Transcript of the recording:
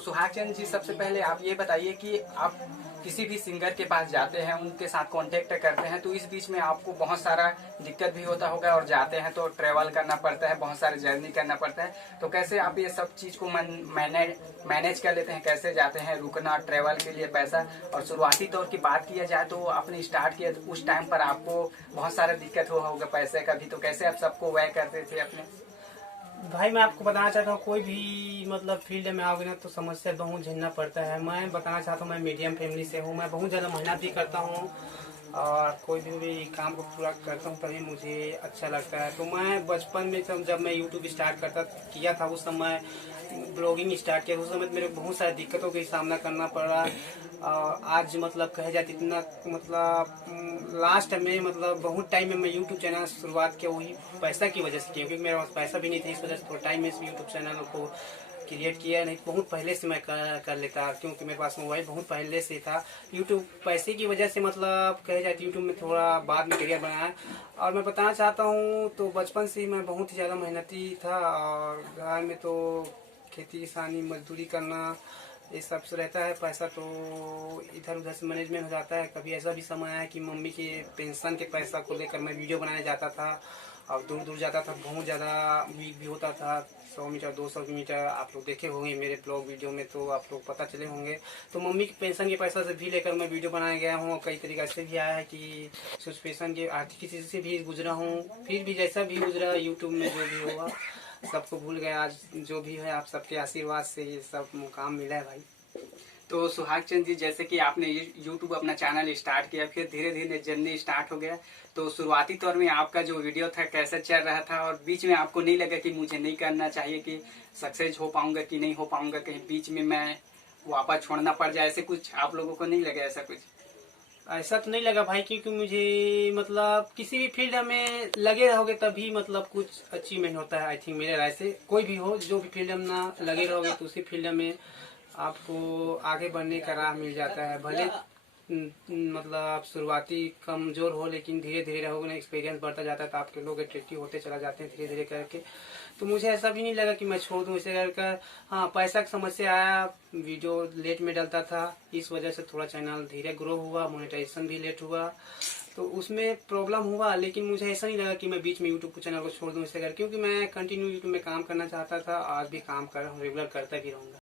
सुहाग चंद जी, सबसे पहले आप ये बताइए कि आप किसी भी सिंगर के पास जाते हैं, उनके साथ कांटेक्ट करते हैं, तो इस बीच में आपको बहुत सारा दिक्कत भी होता होगा, और जाते हैं तो ट्रेवल करना पड़ता है, बहुत सारे जर्नी करना पड़ता है, तो कैसे आप ये सब चीज को मैनेज कर लेते हैं? कैसे जाते हैं, रुकना, ट्रेवल के लिए पैसा? और शुरुआती तौर की बात किया जाए तो आपने स्टार्ट किया तो उस टाइम पर आपको बहुत सारा दिक्कत हुआ होगा पैसे का भी, तो कैसे आप सबको व्यय करते थे अपने? भाई मैं आपको बताना चाहता हूँ, कोई भी मतलब फील्ड में आओगे ना तो समस्या बहुत झेलना पड़ता है। मैं बताना चाहता हूँ, मैं मीडियम फैमिली से हूँ, मैं बहुत ज़्यादा मेहनत भी करता हूँ और कोई भी काम को पूरा करता हूँ तभी मुझे अच्छा लगता है। तो मैं बचपन में जब मैं यूट्यूब स्टार्ट किया था, उस समय ब्लॉगिंग स्टार्ट किया, उस समय मेरे को बहुत सारी दिक्कतों का सामना करना पड़ा। और आज मतलब कहे जाए इतना मतलब लास्ट में मतलब बहुत टाइम में मैं यूट्यूब चैनल शुरुआत किया, वही पैसा की वजह से किया, क्योंकि मेरे पास पैसा भी नहीं था। इस वजह से थोड़ा टाइम में यूट्यूब चैनल को क्रिएट किया, नहीं बहुत पहले से मैं कर लेता, क्योंकि मेरे पास मोबाइल बहुत पहले से था। यूट्यूब पैसे की वजह से मतलब कहे जाए यूट्यूब में थोड़ा बाद में करियर बनाया। और मैं बताना चाहता हूँ तो बचपन से ही मैं बहुत ही ज़्यादा मेहनती था, और घर में तो खेती किसानी मजदूरी करना ये सब से रहता है। पैसा तो इधर उधर से मैनेजमेंट हो जाता है। कभी ऐसा भी समय आया कि मम्मी के पेंशन के पैसा को लेकर मैं वीडियो बनाने जाता था और दूर दूर जाता था, बहुत ज़्यादा वीक भी होता था, 100 मीटर 200 मीटर। आप लोग देखे होंगे मेरे ब्लॉग वीडियो में, तो आप लोग पता चले होंगे। तो मम्मी के पेंशन के पैसा से भी लेकर मैं वीडियो बनाने गया हूँ। कई तरीके से भी आया है कि सिचुएशन के आर्थिक स्थिति से भी गुजरा हूँ। फिर भी जैसा भी गुजरा, यूट्यूब में जो भी हुआ सबको भूल गया। आज जो भी है आप सबके आशीर्वाद से ये सब मुकाम मिला है भाई। तो सुहाग चंद जी, जैसे कि आपने यूट्यूब अपना चैनल स्टार्ट किया, फिर धीरे धीरे जर्नी स्टार्ट हो गया, तो शुरुआती तौर में आपका जो वीडियो था कैसे चल रहा था? और बीच में आपको नहीं लगा कि मुझे नहीं करना चाहिए, कि सक्सेस हो पाऊंगा कि नहीं हो पाऊंगा, कहीं बीच में मैं वापस छोड़ना पड़ जाए, ऐसे कुछ आप लोगों को नहीं लगा ऐसा कुछ? ऐसा तो नहीं लगा भाई, क्योंकि मुझे मतलब किसी भी फील्ड में लगे रहोगे तभी मतलब कुछ अचीवमेंट होता है। आई थिंक मेरे राय से कोई भी हो, जो भी फील्ड में ना लगे रहोगे तो उसी फील्ड में आपको आगे बढ़ने का राह मिल जाता है। भले मतलब शुरुआती कमजोर हो, लेकिन धीरे धीरे रहोगे ना, एक्सपीरियंस बढ़ता जाता है तो आपके लोग अट्रैक्टिव होते चला जाते हैं धीरे धीरे करके। तो मुझे ऐसा भी नहीं लगा कि मैं छोड़ दूँ इसे करके। हाँ, पैसा की समस्या आया, वीडियो लेट में डलता था, इस वजह से थोड़ा चैनल धीरे ग्रो हुआ, मोनेटाइजेशन भी लेट हुआ, तो उसमें प्रॉब्लम हुआ। लेकिन मुझे ऐसा नहीं लगा कि मैं बीच में यूट्यूब को चैनल को छोड़ दूँ इसे करके, क्योंकि मैं कंटिन्यू यूट्यूब में काम करना चाहता था। आज भी काम कर रहा हूँ, रेगुलर करता भी रहूँगा।